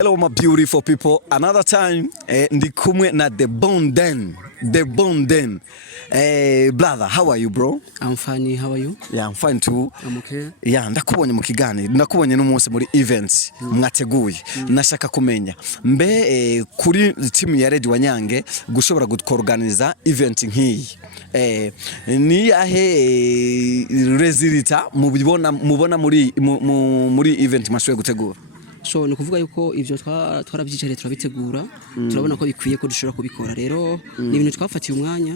Hello my beautiful people, another time ndi kumwe na The Bonden. Brother, how are you bro? I'm fine, how are you? Yeah, I'm fine too. I'm okay. Yeah, ndakubonye mu kiganiro, ndakubonye n'umunsi muri events mwateguye. Nashaka kumenya mbe kuri team ya Red Wanyange gushobora gukorganiza event nk'iyi. Ni yahe resulta mubona muri event mashoye gutegura? So nukuvuga yuko ivyo twarabyicare turabitegura turabona ko bikwiye ko dushobora kubikora rero ni ibintu twafatiye umwanya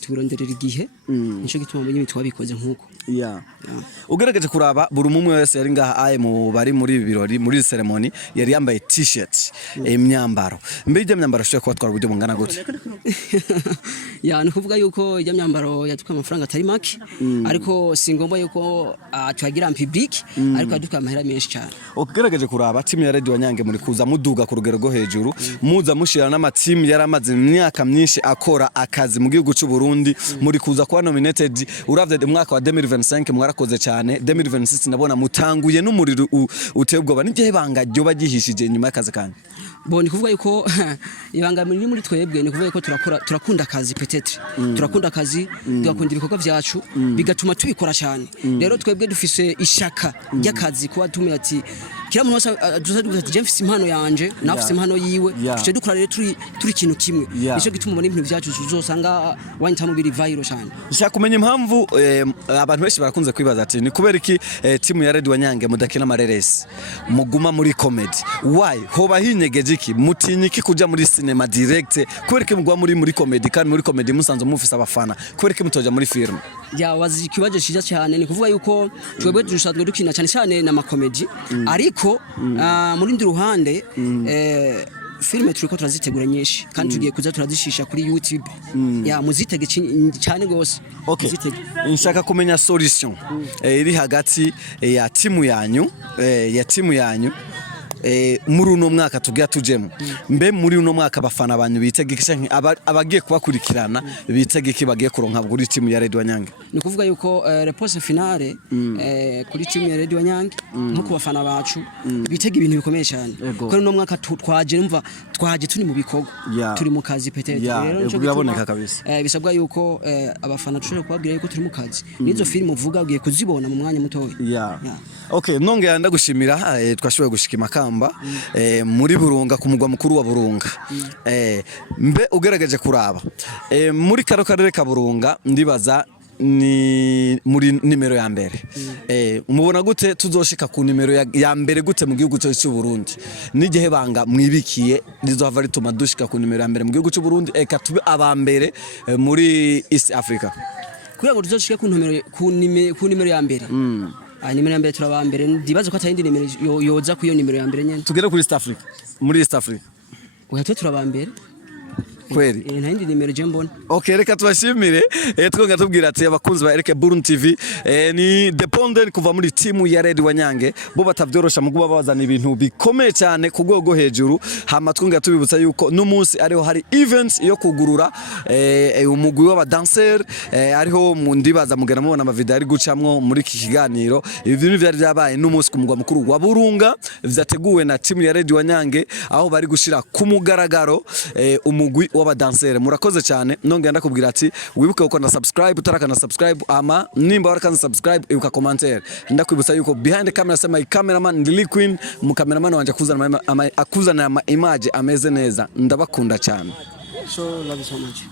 tubironderera igihe nico gituma muri ibintu twabikoze nkuko ugerageje kuraba buri umwe wese yari ngaha aye mu bari muri birori muri ceremony yari yambaye t-shirt imyambaro mbe ijya myambaro shaka kuba twara buryo bungana gute nukuvuga yuko ijya myambaro yatuka amafaranga atari make ariko singomba yuko twagira public ariko yaduka amahera menshi cyane. Ugerageje kuraba team ya Red Wanyange muri kuza muduga ku rugero rwo hejuru muza mushira n'ama team yaramaze imyaka myinshi akora akazi mu gihugu cy'u Burundi muri kuza kwa nominated uravye umwaka wa 2025 mwarakoze cyane 2026 nabona mutanguye n'umuriro utebwa n'igihe banga ryo bagihishije nyuma y'akazi kandi ni kuvuga yuko ibanga muri twebwe ni kuvuga yuko turakunda akazi peut-être turakunda akazi tugakunda ibikorwa byacu bigatuma tubikora cyane rero twebwe dufise ishaka ry'akazi kuba tumira ati kira muntu wose dusaduza ati James impano yanje nafise impano yiwe tuje dukora rero turi kintu kimwe nico gituma ubona ibintu byacu uzosanga wanyita mu biri viral cyane. Nshaka kumenya impamvu abantu benshi barakunze kwibaza ati ni kubera iki team ya Red Wanyange mudakina amareresi muguma muri comedy why hoba hinyegeje iki mutinyiki kuja muri cinema direct kubera iki mugwa muri comedy kandi muri comedy musanze mufise abafana kubera iki mutoja muri film wazi kibaje cyiza cyane ni kuvuga yuko twebwe dushadwe dukina cyane cyane na comedy ariko muri ndi ruhande filme turiko turazitegura nyinshi kandi tugiye kuza turazishisha kuri YouTube muzitege cyane gose. Okay, nshaka kumenya solution iri hagati ya timu yanyu muri uno mwaka tugiye tujemo mbe muri uno mwaka abafana abantu bitegekisha abagiye kubakurikirana bitegeke bagiye kuronka kuri timu ya Red Wanyange. Ni kuvuga yuko réponse finale kuri timu ya Red Wanyange nko kubafana bacu bitege ibintu bikomeye cyane ko uno mwaka twaje tuni mu bikorwa turi mu kazi peut-être rero nco biraboneka kabisa bisabwa yuko abafana tushobora kubabwira yuko turi mu kazi nizo film uvuga ugiye kuzibona mu mwanya muto. Okay, nonge ndagushimira twashoboye gushika Makamba muri Burunga ku mugwa mukuru wa Burunga. Mbe ugerageje kuraba muri karo karere ka Burunga ndibaza ni muri nimero ya mbere umubona gute tuzoshika ku nimero ya mbere gute mu gihugu cy'u Burundi n'igihe banga mwibikiye rizohava rituma dushika ku nimero ya mbere mu gihugu cy'u Burundi eka tube abambere muri East Africa kugira ngo tuzoshike ku nimero ya mbere nimero ya mbere turabambere ndibaza ko atayindi nimero yoza ku iyo nimero ya mbere nyene tugere kuri East Africa muri East Africa uhatwe turabambere kweli nta yindi nimero je mbona. Okay, reka tubashimire twonga tubwira ati abakunzi ba Erike Burundi TV ni The Bonden kuva muri timu ya Red Wanyange bo batavyorosha mu kuba bazana ibintu bikomeye cyane ku rwego hejuru hama twonga tubibutsa yuko n'umunsi ariho hari events yo kugurura umugwi w'aba dancer ariho mu ndibaza mugana mubona ama video ari gucamwo muri iki kiganiro ibintu byari byabaye n'umunsi ku mugwa mukuru wa Burunga vyateguwe na timu ya Red Wanyange aho bari gushira ku mugaragaro umugwi w'abadansere. Murakoze cyane nongera ndakubwira ati wibuke uko na subscribe utarakana subscribe ama nimba warakana subscribe uka commentaire ndakwibutsa yuko behind the camera sema cameraman Lily Queen mu cameraman wanje akuzana ama image ameze neza ndabakunda cyane. So love you so much.